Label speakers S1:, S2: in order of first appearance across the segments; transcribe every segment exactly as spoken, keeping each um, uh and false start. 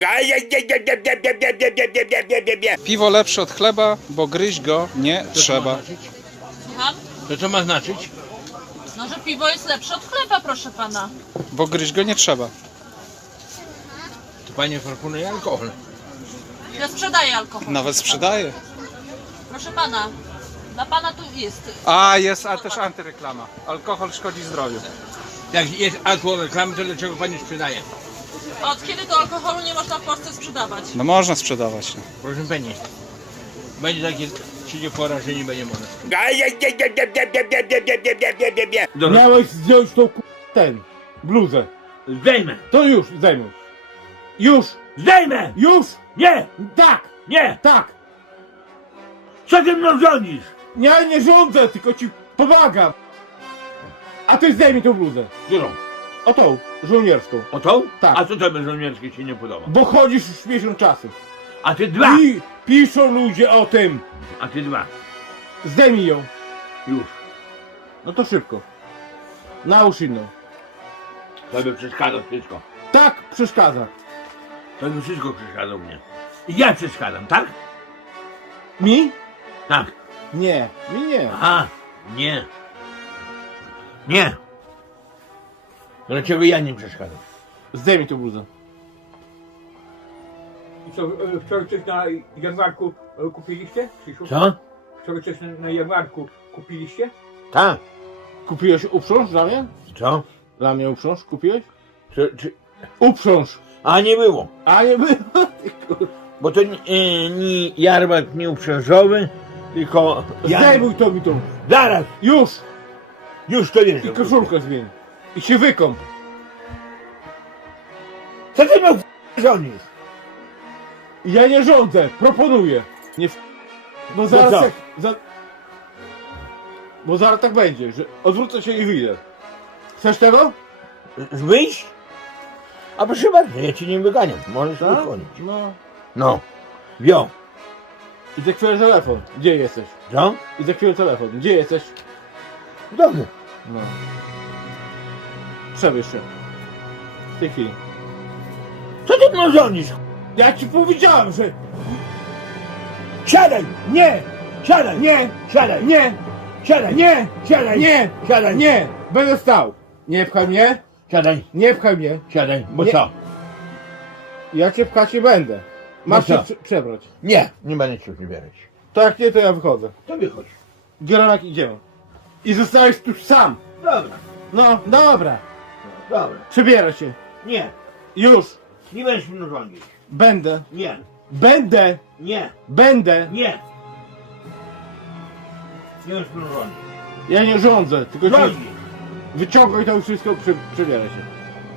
S1: Piwo lepsze od chleba, bo gryźć go nie trzeba.
S2: Słucham?
S3: To co ma znaczyć?
S2: No, że piwo jest lepsze od chleba, proszę pana.
S1: Bo gryźć go nie trzeba.
S3: To panie proponuje alkohol.
S2: Ja sprzedaję alkohol.
S1: Nawet sprzedaje.
S2: Proszę pana, dla pana tu jest.
S1: A, jest a też antyreklama. Alkohol szkodzi zdrowiu.
S3: Jak jest alkohol reklamy, to dlaczego pani sprzedaje?
S2: Od kiedy to alkoholu nie można w Polsce sprzedawać?
S1: No można sprzedawać. No.
S3: Proszę pani. Będzie takie przyjdzie pora, że nie będzie można. Dobra,
S4: Miałeś zdjąć tą k- ten, bluzę.
S5: Zdejmę!
S4: To już, zdejmuj. Już,
S5: Zdejmę!
S4: już,
S5: Nie!
S4: tak,
S5: Nie!
S4: tak.
S5: Co ty mną rządzisz?
S4: Ja nie rządzę, tylko ci pomagam. A ty zdejmij tą bluzę.
S5: Którą?
S4: O tą, żołnierską.
S5: O tą?
S4: Tak.
S5: A co tobie żołnierskie się nie podoba?
S4: Bo chodzisz już miesiąc czasu.
S5: A ty dwa!
S4: I piszą ludzie o tym.
S5: A ty dwa.
S4: Zdejmij ją.
S5: Już.
S4: No to szybko. Nałóż inną.
S5: Tobie przeszkadza wszystko.
S4: Tak przeszkadza.
S5: Tobie wszystko przeszkadza mnie. I ja przeszkadzam, tak?
S4: Mi?
S5: Tak.
S4: Nie, mi nie.
S5: Aha. Nie. Nie. Dlaczego ja nie przeszkadzam?
S4: Zdejmij tą bluzę.
S6: I co, e, wczoraj coś na jarmarku e, kupiliście? Krzysiu?
S5: Co?
S6: Wczoraj coś na- na jarmarku kupiliście?
S5: Tak.
S4: Kupiłeś uprząż dla mnie?
S5: Co?
S4: Dla mnie uprząż kupiłeś?
S5: Czy, czy...
S4: Uprząż.
S5: A nie było.
S4: A nie było. Ty kur-
S5: Bo to nie, e, nie jarmark nie uprzężowy, tylko...
S4: Zdejmuj to mi tą.
S5: Zaraz!
S4: Już.
S5: Już to wiesz.
S4: I koszulkę zmień. I się wykąp.
S5: Co ty mną rządzisz?
S4: Ja nie rządzę, proponuję. Nie w... Bo zaraz
S5: co?
S4: jak... Za... Bo zaraz tak będzie, że odwrócę się i wyjdę. Chcesz tego?
S5: Wyjść? A proszę bardzo, ja ci nie wyganiam. Możesz wychodzić.
S4: No.
S5: No. Wio.
S4: I za chwilę telefon. Gdzie jesteś?
S5: Co?
S4: I za chwilę telefon. Gdzie jesteś?
S5: Dobrze.
S4: No. Przebierz się. W tej chwili.
S5: Co ty mną rządzisz?
S4: Ja ci powiedziałem, że...
S5: Siadaj!
S4: Nie!
S5: Siadaj!
S4: Nie!
S5: Siadaj!
S4: Nie!
S5: Siadaj!
S4: Nie!
S5: Siadaj!
S4: Nie!
S5: Siadaj!
S4: Nie! Będę stał! Nie pchaj mnie!
S5: Siadaj!
S4: Nie pchaj mnie!
S5: Siadaj! Bo
S4: Nie.
S5: co?
S4: Ja cię pchać nie będę. Masz
S5: No
S4: się
S5: co?
S4: prze- przebrać.
S5: Nie! Nie będę cię wybierać.
S4: To jak nie, to ja wychodzę.
S5: To wychodź.
S4: Gieronak idziemy. I zostajesz tu sam.
S5: Dobra.
S4: No, dobra.
S5: Dobra.
S4: Przebieraj się.
S5: Nie.
S4: Już.
S5: Nie będziesz mną rządzić.
S4: Będę.
S5: Nie.
S4: Będę.
S5: Nie.
S4: Będę.
S5: Nie. Nie będziesz mną rządzić.
S4: Ja nie rządzę, tylko ci
S5: Rządzisz.
S4: wyciągaj to wszystko, prze, przebieraj się.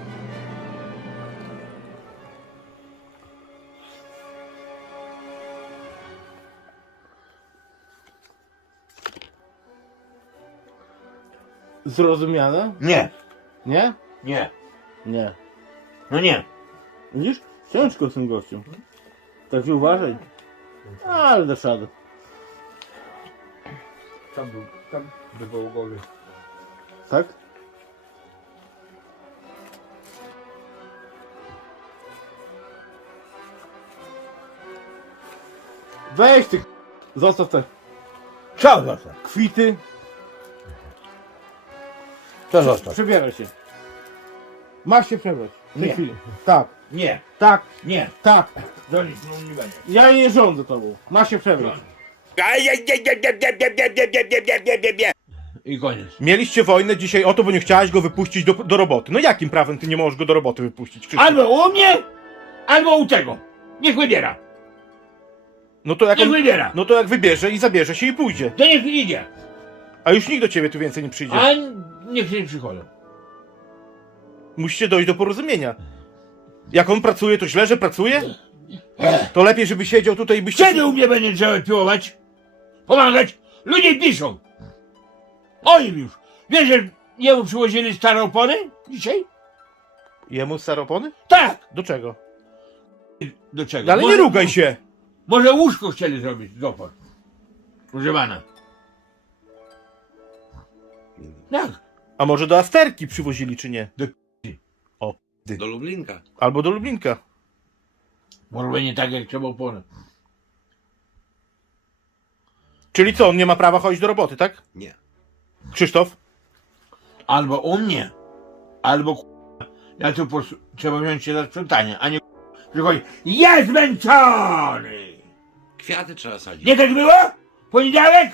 S4: Zrozumiane?
S5: Nie.
S4: Nie?
S5: Nie.
S4: Nie.
S5: No nie.
S4: Widzisz? Ciężko z tym gościem. Także uważaj. Ale dasz radę.
S6: Tam był, tam bywał goły.
S4: Tak? Weź ty k- zostaw te
S5: Co zostaw?
S4: kwity.
S5: Co zostaw?
S4: Przebieraj się. Masz się przebrać. W tej
S5: Nie.
S4: chwili. Tak,
S5: Nie.
S4: tak,
S5: Nie.
S4: tak.
S5: Rządzić mną nie będę.
S4: Ja nie rządzę tobą. Masz się przebrać.
S5: I koniec.
S7: Mieliście wojnę dzisiaj o to, bo nie chciałaś go wypuścić do, do roboty. No jakim prawem ty nie możesz go do roboty wypuścić? Krzysztof?
S5: Albo u mnie, albo u tego. Niech wybiera.
S7: No to jak
S5: Niech
S7: on,
S5: wybiera.
S7: no to jak wybierze i zabierze się i pójdzie.
S5: To niech idzie.
S7: A już nikt do ciebie tu więcej nie przyjdzie.
S5: A niech nie przychodzą.
S7: Musicie dojść do porozumienia. Jak on pracuje, to źle, że pracuje? To lepiej, żeby siedział tutaj i byście...
S5: Kiedy u mnie będzie trzeba piłować? Pomagać? Ludzie piszą. O im już. Wiesz, że jemu przywozili stare opony dzisiaj?
S7: Jemu staropony?
S5: Tak.
S7: Do czego?
S5: Do czego?
S7: Ale nie
S5: Może-
S7: rugaj się!
S5: Może łóżko chcieli zrobić z opon. Proszę pana. Tak.
S7: A może do Asterki przywozili, czy nie?
S5: Do
S7: O,
S3: Do Lublinka.
S7: albo do Lublinka.
S5: Może będzie tak jak trzeba oponę.
S7: Czyli co, on nie ma prawa chodzić do roboty, tak?
S8: Nie.
S7: Krzysztof?
S5: Albo u mnie, albo k***a, ja tu po prostu trzeba wziąć się za sprzątanie, a nie k***a, przychodzi, jest zmęczony!
S8: Kwiaty trzeba sadzić.
S5: Nie tak było? Poniedziałek?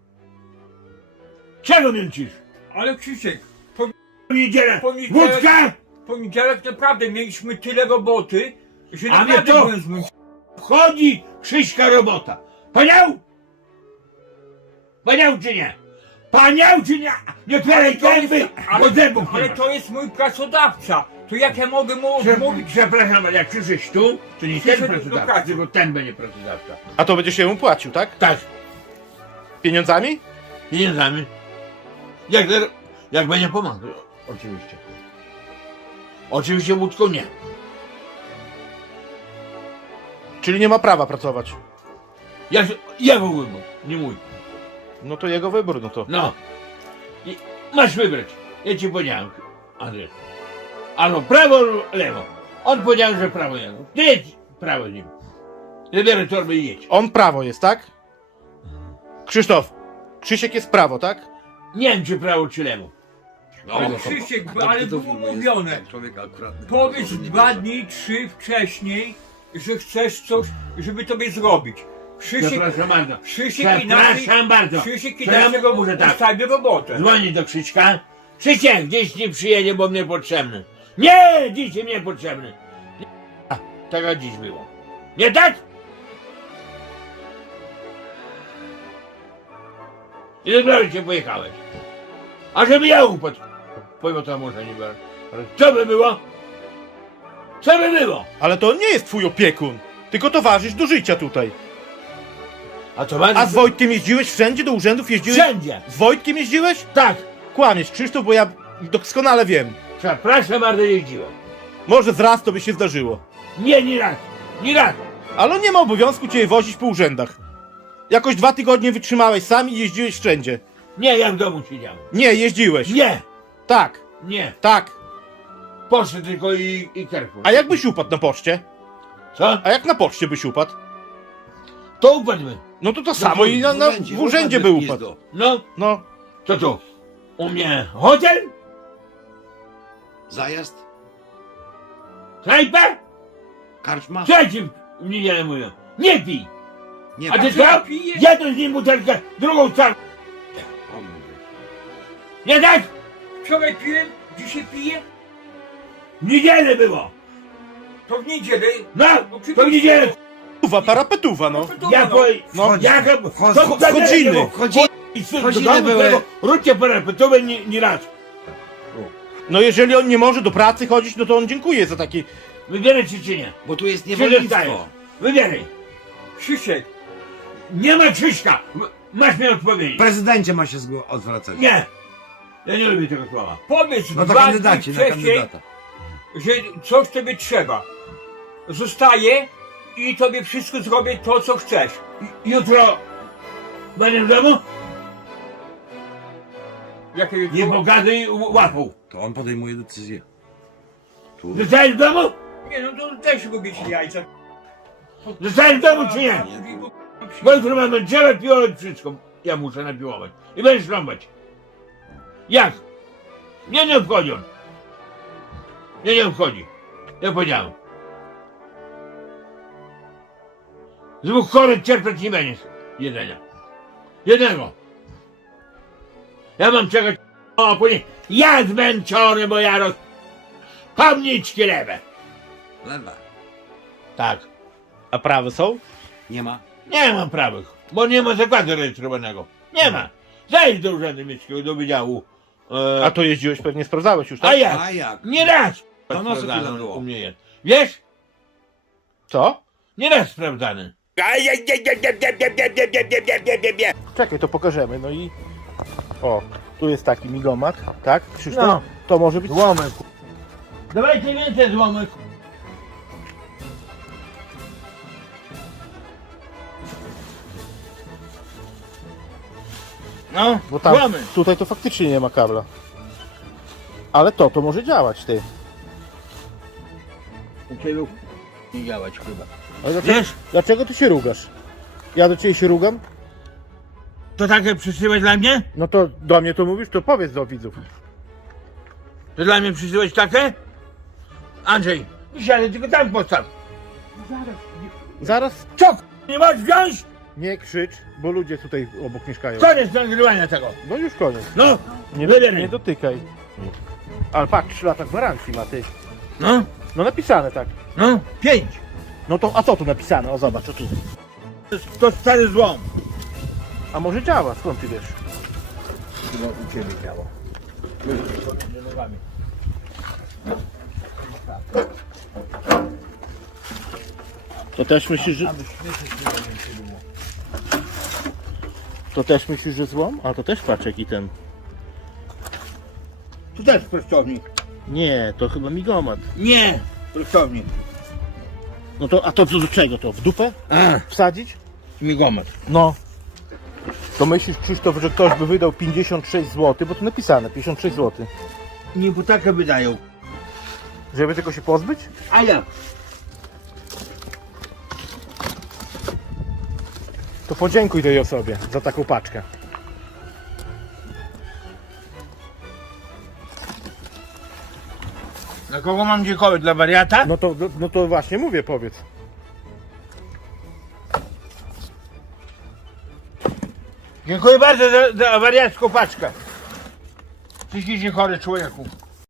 S5: Czego mięcisz?
S6: Ale Krzysiek,
S5: W niedzielę
S6: Poniedziałek-
S5: wódka?
S6: w poniedziałek naprawdę mieliśmy tyle roboty, że
S5: A
S6: naprawdę
S5: mnie to-
S6: byłem zmęczony.
S5: Wchodzi Krzyśka robota. Paniał? Paniał czy nie? Paniał czy nie? Nie otwieraj
S6: to jest-
S5: gęby,
S6: ale-
S5: bo zębów
S6: Ale
S5: nie masz.
S6: to jest mój pracodawca. To jak ja mogę mu
S5: Prze-
S6: mówić?
S5: Przepraszam, ale jak przyszłeś tu, to nie ten
S6: Przyszedł do
S5: pracodawca,
S6: pracy.
S5: tylko ten będzie pracodawca.
S7: A to będzie się mu płacił, tak?
S5: Tak,
S7: Pieniądzami?
S5: pieniędzmi. Jak, zer- jak będzie pomagał, oczywiście. Oczywiście łódką nie.
S7: Czyli nie ma prawa pracować.
S5: Ja, jego wybór, nie mój.
S7: No to jego wybór, no to.
S5: No. I masz wybrać. Ja ci powiedziałem, Andrzej. Albo prawo, albo lewo. On powiedział, że prawo jego. Ty jedź prawo z nim. Zabieraj torbę i jedź.
S7: On prawo jest, tak? Krzysztof, Krzysiek jest prawo, tak?
S5: Nie wiem, czy prawo, czy lewo.
S8: No,
S6: Ale
S8: to-
S6: Krzysiek,
S8: to-
S6: ale
S8: to
S6: było
S8: film jest
S6: mówione.
S8: ten człowiek akurat.
S6: Powiedz
S8: to nie
S6: dwa
S8: wiedział.
S6: dni, trzy wcześniej, że chcesz coś, żeby tobie zrobić. Krzysiek,
S5: Przepraszam bardzo.
S6: Krzysiek inaczej,
S5: Przepraszam bardzo.
S6: Krzysiek
S5: To ja
S6: inaczej
S5: mu mówię tak.
S6: ustawi robotę.
S5: Dzwoni do Krzyśka. Krzysiek, gdzieś nie przyjedzie, bo mnie potrzebny. Nie, dzisiaj mnie potrzebny. A, tak jak dziś było. Nie tak? I dopiero cię pojechałeś. A żeby ja upadł. Powiem to może nie było. Ale co by było? Co by było?
S7: Ale to on nie jest twój opiekun, tylko towarzysz do życia tutaj.
S5: A to bardzo...
S7: A z Wojtkiem jeździłeś wszędzie, do urzędów jeździłeś?
S5: Wszędzie.
S7: Z Wojtkiem jeździłeś?
S5: Tak.
S7: Kłamiesz, Krzysztof, bo ja doskonale wiem.
S5: Przepraszam, bardzo jeździłem.
S7: Może z raz to by się zdarzyło.
S5: Nie, nie raz. Nie raz.
S7: Ale on nie ma obowiązku cię wozić po urzędach. Jakoś dwa tygodnie wytrzymałeś sam i jeździłeś wszędzie.
S5: Nie, ja w domu siedziałem.
S7: Nie, jeździłeś.
S5: Nie.
S7: Tak,
S5: Nie.
S7: tak.
S5: Poszedł tylko i, i Carrefour.
S7: A jakbyś upadł na poczcie?
S5: Co?
S7: A jak na poczcie byś upadł?
S5: To upadły.
S7: No to to samo i na, na, w urzędzie by upadł.
S8: Pizdo.
S5: No,
S7: No,
S5: to tu. U mnie hotel,
S8: Zajazd?
S5: knajpa,
S8: Karczma?
S5: co ja ci w niedzielę mówię? Nie pij.
S8: Nie,
S5: A ty
S6: co
S5: co?
S6: ja piję?
S5: Jedną z nim butelkę, drugą całą.
S8: on mówi.
S5: Nie tak?
S6: Wczoraj piłem, dzisiaj piję,
S5: W niedzielę było.
S6: to w niedzielę.
S5: No, to w niedzielę.
S7: tuwa, parapetuwa, no.
S5: Ja po...
S7: No,
S5: Ja go...
S8: wchodzi-
S5: to
S7: wchodziny.
S8: Wchodzi- wchodziny były.
S5: Róbcie parapetowe nie, nie raz.
S7: No jeżeli on nie może do pracy chodzić, no to on dziękuję za taki...
S5: Wybieraj czy, czy nie.
S8: Bo tu jest
S5: Czy dostajesz?
S8: niewolnictwo.
S5: Wybieraj.
S6: Krzysiek,
S5: Nie ma Krzyśka. M- Masz mi odpowiedzieć.
S8: Prezydencie ma się zgło- odwracać.
S5: Nie. Ja nie lubię tego słowa.
S6: powiedz
S8: No to
S6: dwa
S8: kandydaci,
S6: dni
S8: na
S6: wcześniej,
S8: kandydata.
S6: że coś tobie trzeba. Zostaję i tobie wszystko zrobię to, co chcesz.
S5: Jutro będę w domu?
S6: Jakie
S5: Nie pogaduj łapą.
S8: To on podejmuje decyzję. Tu.
S5: Zostajesz w domu?
S6: Nie, no to też lubię ci jajca.
S5: Zostajesz w domu czy nie? Bo jutro mamy drzewo, piłować wszystko. Ja muszę napiłować. I będziesz rąbać. Jak? Mnie nie obchodzi on. Mnie nie obchodzi. Ja powiedziałem. Z dwóch chorych cierpieć nie będziesz jedzenia. Jednego. Ja mam czekać, a później ja zmęczony, bo ja roz... Pomniczki lewe.
S8: Lewa.
S5: Tak.
S7: A prawe są?
S8: Nie ma.
S5: Nie mam prawych, bo nie ma zakładu rejestrowanego. Nie ma. Zajdź do urzędu miejskiego, do wydziału. E,
S7: A to jeździłeś, pewnie sprawdzałeś już,
S5: a
S7: tak?
S5: jak?
S8: A jak?
S5: Nie raz.
S8: To nocy
S5: sprawdzany
S8: tyle było.
S5: u mnie jest. Wiesz?
S7: Co?
S5: Nie raz sprawdzany.
S7: Czekaj, to pokażemy, no i... O, tu jest taki migomat, tak? Krzysztof?
S5: No.
S7: To może być...
S5: Złomek. Dawajcie więcej złomek. No,
S7: Bo tam,
S5: złomy.
S7: tutaj to faktycznie nie ma kabla. Ale to, to może działać, ty.
S5: nie działać chyba.
S4: Ale dlaczego,
S5: Wiesz?
S4: dlaczego ty się rugasz? Ja do ciebie się rugam?
S5: To takie przysyłać dla mnie?
S4: No to do mnie to mówisz, to powiedz do widzów.
S5: To dla mnie przysyłać takie? Andrzej, nie siadę, tylko tam postaw.
S4: Zaraz
S5: Co? Nie możesz wziąć?
S4: nie krzycz, bo ludzie tutaj obok mieszkają.
S5: Koniec nagrywania tego.
S4: No już koniec.
S5: No,
S4: Nie,
S5: wybieraj.
S4: nie dotykaj. Ale patrz, trzy lata gwarancji ma ty.
S5: No,
S4: No napisane tak.
S5: no, pięć.
S4: No to, a co tu napisane? O zobacz, co tu.
S5: To, to stary złom.
S4: A może działa, skąd ty wiesz?
S5: Chyba u ciebie działa. Między nogami.
S4: To też myślisz, że... To też myślisz, że złom? A to też patrz jaki ten...
S5: Tu też prostownik.
S4: Nie, to chyba migomat.
S5: Nie, prostownik.
S4: No to, a to co do czego to? W dupę?
S5: A,
S4: Wsadzić?
S5: migomat.
S4: No. To myślisz, Krzysztof, że ktoś by wydał pięćdziesiąt sześć złotych, bo tu napisane pięćdziesiąt sześć złotych.
S5: Nie, bo takie wydają.
S4: Żeby tego się pozbyć?
S5: A ja.
S4: To podziękuj tej osobie za taką paczkę.
S5: Dla kogo mam dziękować? Dla wariata?
S4: No to, no to właśnie mówię, powiedz.
S5: Dziękuję bardzo za, za wariacką paczkę. Psychicznie chory człowieku.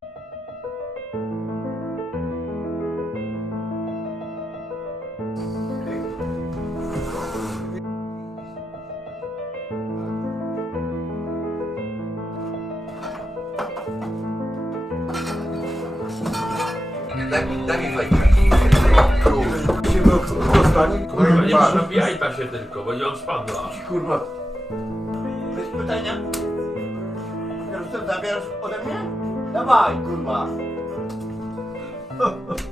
S3: Kurwa, nie przebijaj ta się tylko, bo nie on spadła.
S4: Kurwa. Bez pytania. Zabierasz ode mnie? Dawaj, kurwa.